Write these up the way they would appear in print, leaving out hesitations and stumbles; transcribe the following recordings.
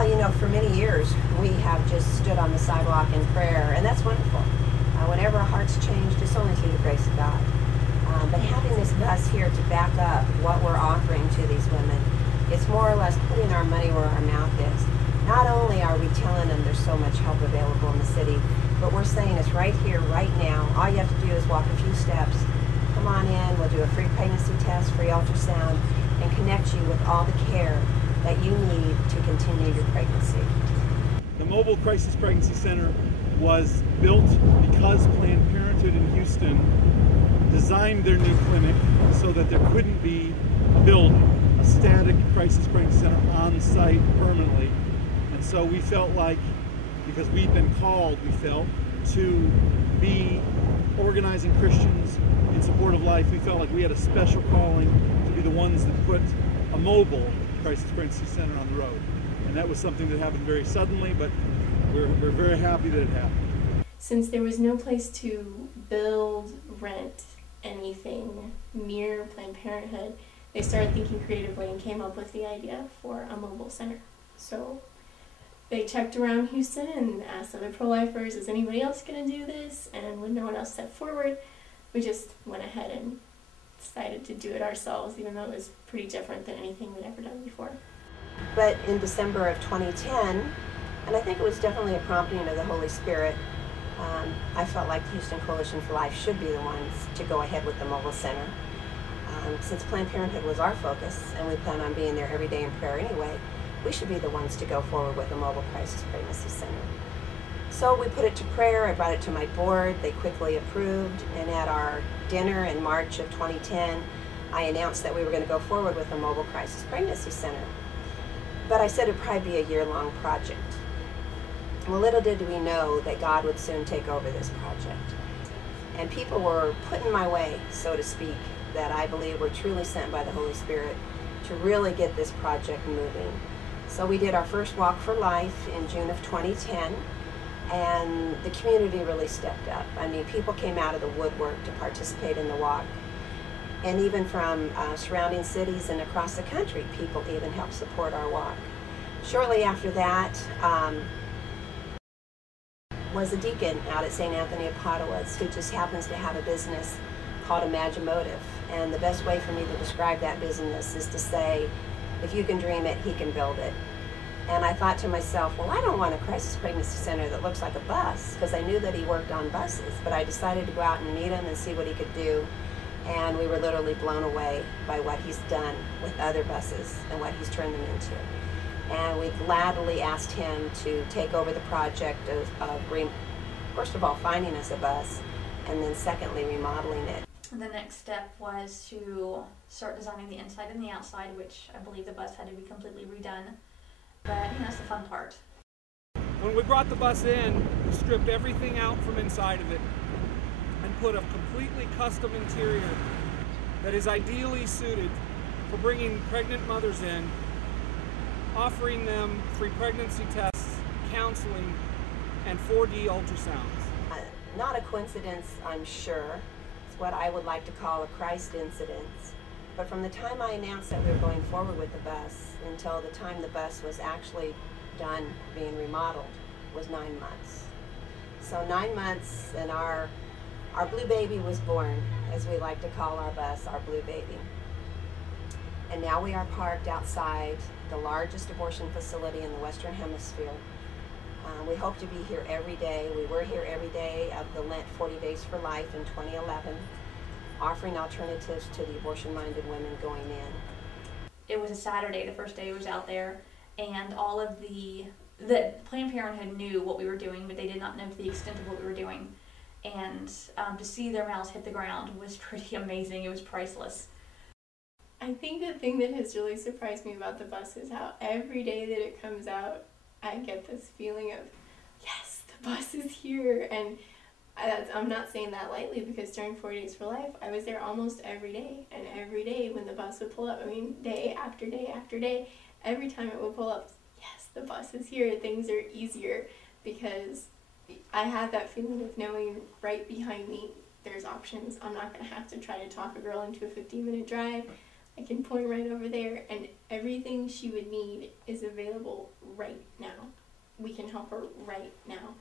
Well, you know, for many years, we have just stood on the sidewalk in prayer, and that's wonderful. Whenever our hearts changed, it's only through the grace of God. But having this bus here to back up what we're offering to these women, it's more or less putting our money where our mouth is. Not only are we telling them there's so much help available in the city, but we're saying it's right here, right now. All you have to do is walk a few steps. Come on in, we'll do a free pregnancy test, free ultrasound, and connect you with all the care that you need to continue your pregnancy. The Mobile Crisis Pregnancy Center was built because Planned Parenthood in Houston designed their new clinic so that there couldn't be a building, a static crisis pregnancy center on site permanently. And so we felt like, because we'd been called, we felt, to be organizing Christians in support of life, we felt like we had a special calling to be the ones that put a mobile crisis pregnancy center on the road. And that was something that happened very suddenly, but we're very happy that it happened. Since there was no place to build, rent anything near Planned Parenthood, they started thinking creatively and came up with the idea for a mobile center. So they checked around Houston and asked other pro-lifers, is anybody else going to do this? And when no one else stepped forward, we just went ahead and decided to do it ourselves, even though it was pretty different than anything we'd ever done before. But in December of 2010, and I think it was definitely a prompting of the Holy Spirit, I felt like the Houston Coalition for Life should be the ones to go ahead with the mobile center. Since Planned Parenthood was our focus, and we plan on being there every day in prayer anyway, we should be the ones to go forward with a mobile crisis pregnancy center. So we put it to prayer, I brought it to my board, they quickly approved, and at our dinner in March of 2010, I announced that we were going to go forward with a mobile crisis pregnancy center. But I said it'd probably be a year-long project. Well, little did we know that God would soon take over this project. And people were put in my way, so to speak, that I believe were truly sent by the Holy Spirit to really get this project moving. So we did our first Walk for Life in June of 2010, and the community really stepped up. I mean, people came out of the woodwork to participate in the walk. And even from surrounding cities and across the country, people even helped support our walk. Shortly after that was a deacon out at St. Anthony of Padua who just happens to have a business called Imagimotive. And the best way for me to describe that business is to say, if you can dream it, he can build it. And I thought to myself, well, I don't want a crisis pregnancy center that looks like a bus, because I knew that he worked on buses. But I decided to go out and meet him and see what he could do. And we were literally blown away by what he's done with other buses and what he's turned them into. And we gladly asked him to take over the project of first of all, finding us a bus, and then secondly, remodeling it. The next step was to start designing the inside and the outside, which I believe the bus had to be completely redone. But, you know, that's the fun part. When we brought the bus in, we stripped everything out from inside of it and put a completely custom interior that is ideally suited for bringing pregnant mothers in, offering them free pregnancy tests, counseling, and 4D ultrasounds. Not a coincidence, I'm sure. It's what I would like to call a Christ incident. But from the time I announced that we were going forward with the bus until the time the bus was actually done being remodeled was 9 months. So 9 months, and our blue baby was born, as we like to call our bus, our blue baby. And now we are parked outside the largest abortion facility in the Western Hemisphere. We hope to be here every day. We were here every day of the Lent 40 Days for Life in 2011, offering alternatives to the abortion-minded women going in. It was a Saturday, the first day I was out there, and all of the Planned Parenthood knew what we were doing, but they did not know to the extent of what we were doing. And to see their mouths hit the ground was pretty amazing. It was priceless. I think the thing that has really surprised me about the bus is how every day that it comes out, I get this feeling of, yes, the bus is here. And I'm not saying that lightly, because during 40 Days for Life, I was there almost every day. And every day when the bus would pull up, I mean, day after day after day, every time it would pull up, yes, the bus is here, things are easier, because I had that feeling of knowing right behind me there's options. I'm not going to have to try to talk a girl into a 15-minute drive. I can point right over there, and everything she would need is available right now. We can help her right now.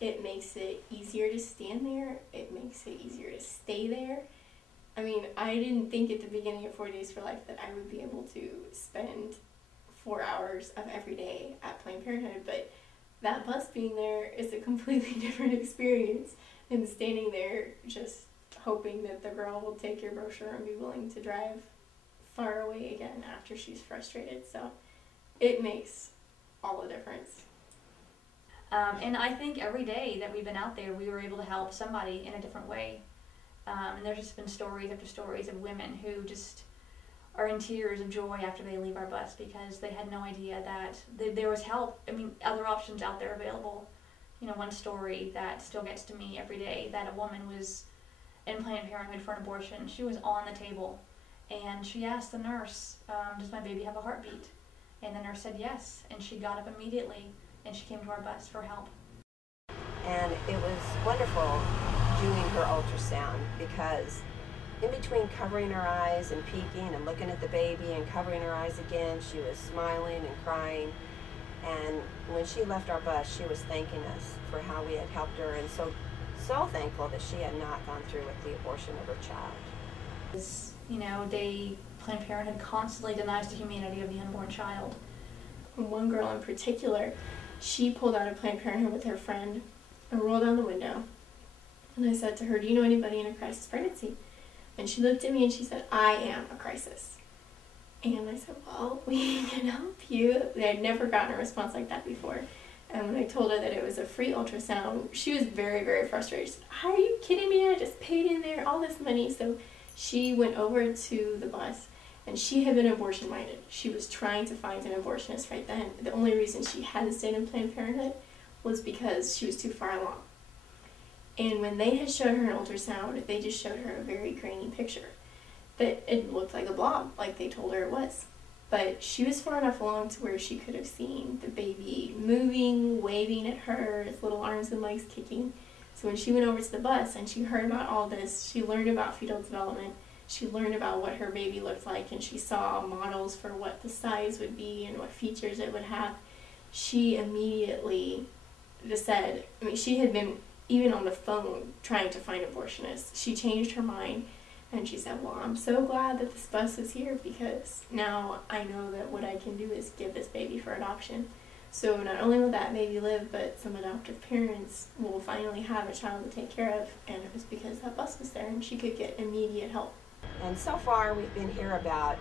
It makes it easier to stand there. It makes it easier to stay there. I mean, I didn't think at the beginning of 4 Days for Life that I would be able to spend 4 hours of every day at Planned Parenthood, but that bus being there is a completely different experience than standing there just hoping that the girl will take your brochure and be willing to drive far away again after she's frustrated. So it makes all the difference. And I think every day that we've been out there, we were able to help somebody in a different way. And there's just been stories after stories of women who just are in tears of joy after they leave our bus because they had no idea that there was help. I mean, other options out there available. You know, one story that still gets to me every day, that a woman was in Planned Parenthood for an abortion. She was on the table, and she asked the nurse, does my baby have a heartbeat? And the nurse said yes, and she got up immediately, and she came to our bus for help. And it was wonderful doing her ultrasound, because in between covering her eyes and peeking and looking at the baby and covering her eyes again, she was smiling and crying. And when she left our bus, she was thanking us for how we had helped her, and so thankful that she had not gone through with the abortion of her child. You know, Planned Parenthood constantly denies the humanity of the unborn child. One girl in particular, she pulled out of Planned Parenthood with her friend and rolled down the window. And I said to her, do you know anybody in a crisis pregnancy? And she looked at me and she said, I am a crisis. And I said, well, we can help you. I had never gotten a response like that before. And when I told her that it was a free ultrasound, she was very, very frustrated. She said, are you kidding me? I just paid in there all this money. So she went over to the bus, and she had been abortion-minded. She was trying to find an abortionist right then. The only reason she hadn't stayed in Planned Parenthood was because she was too far along. And when they had showed her an ultrasound, they just showed her a very grainy picture. That it looked like a blob, like they told her it was. But she was far enough along to where she could have seen the baby moving, waving at her, its little arms and legs kicking. So when she went over to the bus and she heard about all this, she learned about fetal development. She learned about what her baby looked like, and she saw models for what the size would be and what features it would have. She immediately just said, I mean, she had been even on the phone trying to find abortionists. She changed her mind, and she said, well, I'm so glad that this bus is here, because now I know that what I can do is give this baby for adoption. So not only will that baby live, but some adoptive parents will finally have a child to take care of, and it was because that bus was there and she could get immediate help. And so far we've been here about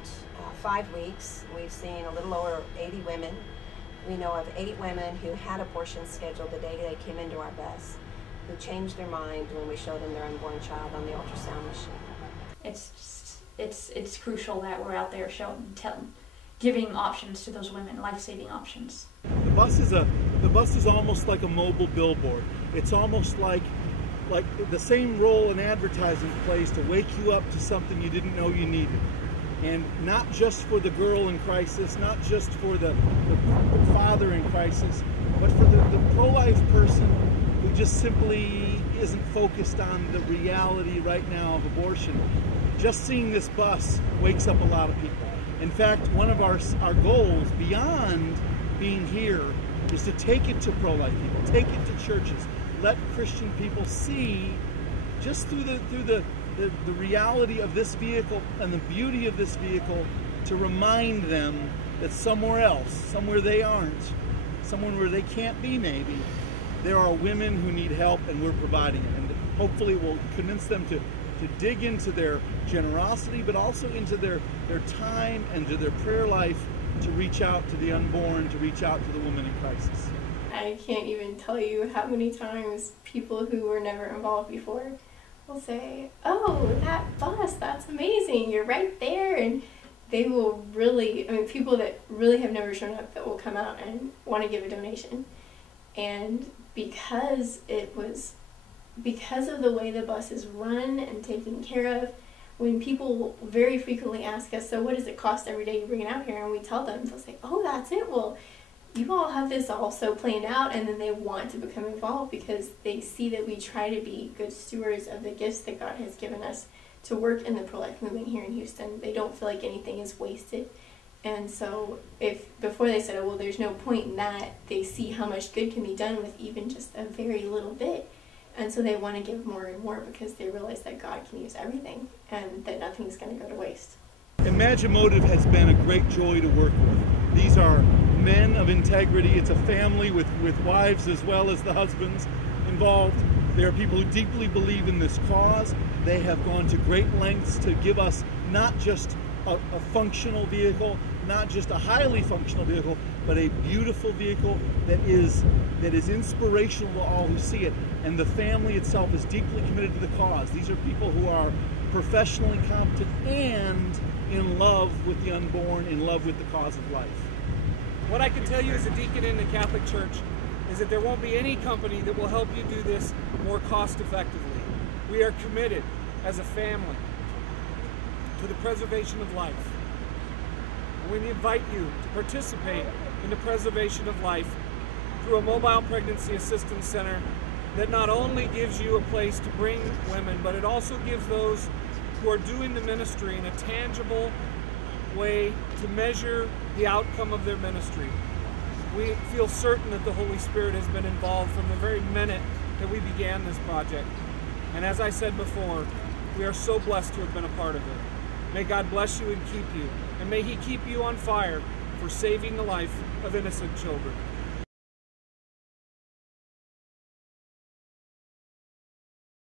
5 weeks. We've seen a little over 80 women. We know of 8 women who had abortions scheduled the day they came into our bus, who changed their mind when we showed them their unborn child on the ultrasound machine. It's crucial that we're out there giving options to those women, life-saving options. The bus is almost like a mobile billboard. It's almost like the same role an advertising plays to wake you up to something you didn't know you needed. And not just for the girl in crisis, not just for the father in crisis, but for the pro-life person who just simply isn't focused on the reality right now of abortion. Just seeing this bus wakes up a lot of people. In fact, one of our goals beyond being here is to take it to pro-life people, take it to churches, let Christian people see, just through the reality of this vehicle and the beauty of this vehicle, to remind them that somewhere else, somewhere they aren't, somewhere where they can't be maybe, there are women who need help, and we're providing it. And hopefully we'll convince them to dig into their generosity, but also into their time and to their prayer life, to reach out to the unborn, to reach out to the woman in crisis. I can't even tell you how many times people who were never involved before will say, oh, that bus, that's amazing, you're right there. And they will really, I mean, people that really have never shown up that will come out and want to give a donation. And because of the way the bus is run and taken care of, when people very frequently ask us, so what does it cost every day you bring it out here? And we tell them, they'll say, oh, that's it. Well, you all have this all so planned out, and then they want to become involved because they see that we try to be good stewards of the gifts that God has given us to work in the pro-life movement here in Houston. They don't feel like anything is wasted. And so before they said, oh, well, there's no point in that, they see how much good can be done with even just a very little bit. And so they want to give more and more because they realize that God can use everything and that nothing's going to go to waste. Imagimotive has been a great joy to work with. These are men of integrity. It's a family with wives as well as the husbands involved. They are people who deeply believe in this cause. They have gone to great lengths to give us not just a functional vehicle, not just a highly functional vehicle, but a beautiful vehicle that is inspirational to all who see it. And the family itself is deeply committed to the cause. These are people who are professionally competent and in love with the unborn, in love with the cause of life. What I can tell you as a deacon in the Catholic Church is that there won't be any company that will help you do this more cost effectively. We are committed as a family to the preservation of life. And we invite you to participate in the preservation of life through a mobile pregnancy assistance center that not only gives you a place to bring women, but it also gives those who are doing the ministry in a tangible way to measure the outcome of their ministry. We feel certain that the Holy Spirit has been involved from the very minute that we began this project. And as I said before, we are so blessed to have been a part of it. May God bless you and keep you, and may He keep you on fire for saving the life of innocent children.